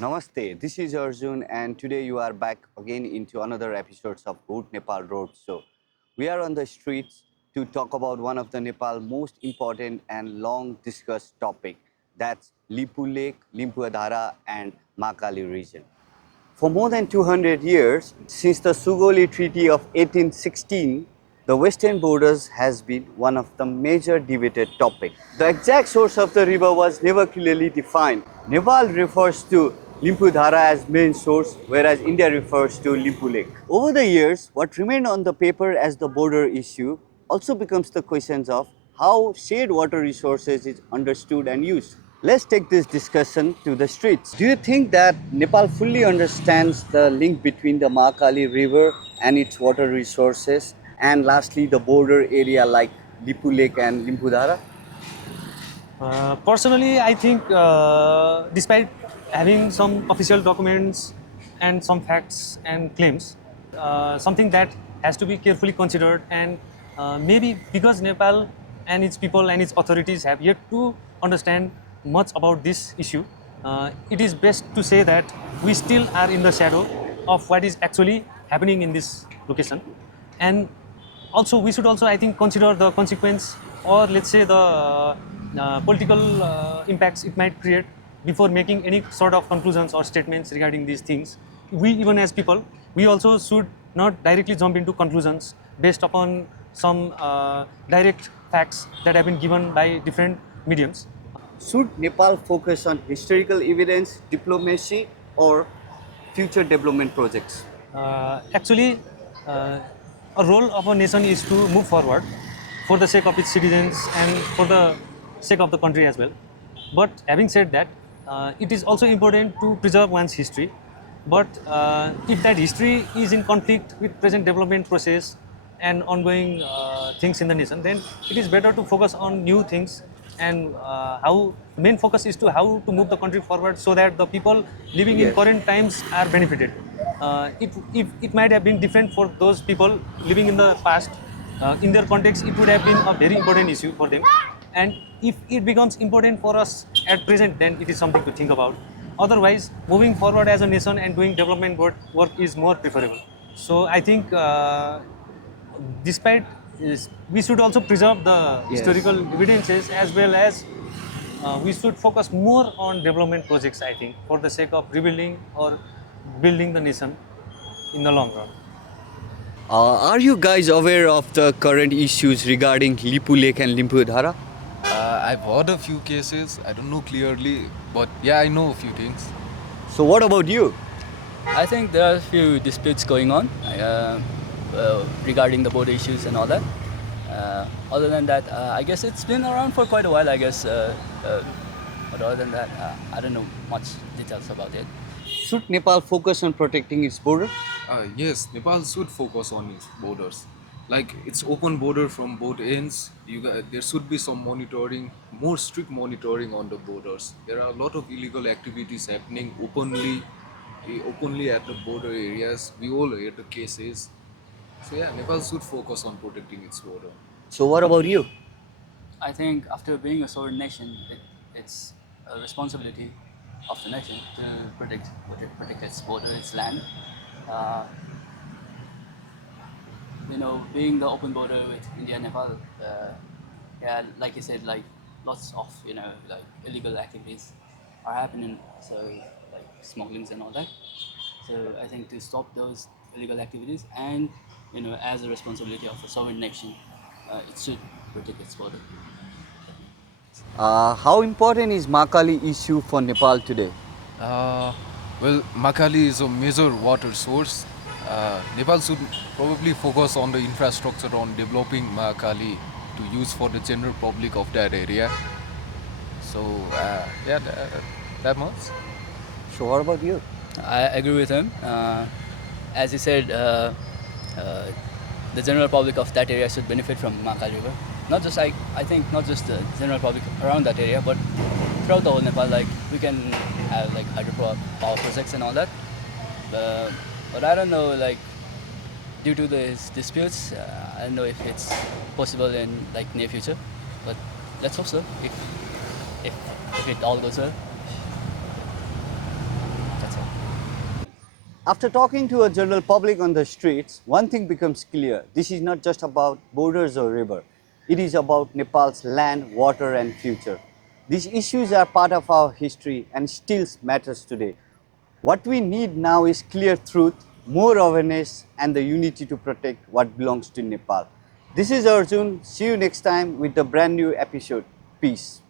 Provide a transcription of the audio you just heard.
Namaste, this is Arjun, and today you are back again into another episode of Route Nepal Road Show. We are on the streets to talk about one of the Nepal most important and long discussed topic, that's Lipu Lake, Limpuadhara, and Mahakali region. For more than 200 years, since the Sugoli Treaty of 1816, the western borders has been one of the major debated topics. The exact source of the river was never clearly defined. Nepal refers to Limpudhara as main source, whereas India refers to Limpu Lake. Over the years, what remained on the paper as the border issue also becomes the questions of how shared water resources is understood and used. Let's take this discussion to the streets. Do you think that Nepal fully understands the link between the Mahakali River and its water resources, and lastly, the border area like Lipu Lake and Limpudhara? Personally, I think despite having some official documents and some facts and claims, something that has to be carefully considered, and maybe because Nepal and its people and its authorities have yet to understand much about this issue, it is best to say that we still are in the shadow of what is actually happening in this location. And also we should also, I think, consider the consequence, or let's say the political impacts it might create before making any sort of conclusions or statements regarding these things. We, even as people, we also should not directly jump into conclusions based upon some direct facts that have been given by different mediums. Should Nepal focus on historical evidence, diplomacy, or future development projects? Actually, uh, a role of a nation is to move forward for the sake of its citizens and for the sake of the country as well. But having said that, it is also important to preserve one's history. But if that history is in conflict with present development process and ongoing things in the nation, then it is better to focus on new things, and how main focus is to how to move the country forward so that the people living in Yes. current times are benefited. It might have been different for those people living in the past. In their context, it would have been a very important issue for them. And if it becomes important for us at present, then it is something to think about. Otherwise, moving forward as a nation and doing development work is more preferable. So I think, despite we should also preserve the Yes. historical evidences, as well as we should focus more on development projects, I think, for the sake of rebuilding or building the nation in the long run. Are you guys aware of the current issues regarding Lipu Lake and Limpudhara? I've heard a few cases. I don't know clearly, but yeah, I know a few things. So, what about you? I think there are a few disputes going on regarding the border issues and all that. Other than that, I guess it's been around for quite a while, I guess. But other than that, I don't know much details about it. Should Nepal focus on protecting its border? Yes, Nepal should focus on its borders. Like it's open border from both ends. There should be some monitoring, more strict monitoring on the borders. There are a lot of illegal activities happening openly at the border areas. We all hear the cases. So yeah, Nepal should focus on protecting its border. So, what about you? I think after being a sovereign nation, it's a responsibility of the nation to protect its border, its land. Uh, being the open border with India and Nepal, yeah, like you said, like lots of like illegal activities are happening. So like smugglings and all that. So I think to stop those illegal activities, and as a responsibility of a sovereign nation, it should protect its border. How important is Mahakali issue for Nepal today? Uh, well, Mahakali is a major water source. Nepal should probably focus on the infrastructure on developing Mahakali to use for the general public of that area. So, yeah, that much. So, what about you? I agree with him. As he said, the general public of that area should benefit from Mahakali River. Not just I think not just the general public around that area, but throughout the whole Nepal. Like we can have like hydropower projects and all that. But I don't know, like due to these disputes, I don't know if it's possible in like near future. But let's hope so. If it all goes well. After talking to a general public on the streets, one thing becomes clear. This is not just about borders or river. It is about Nepal's land, water and future. These issues are part of our history and still matters today. What we need now is clear truth, more awareness and the unity to protect what belongs to Nepal. This is Arjun. See you next time with a brand new episode. Peace.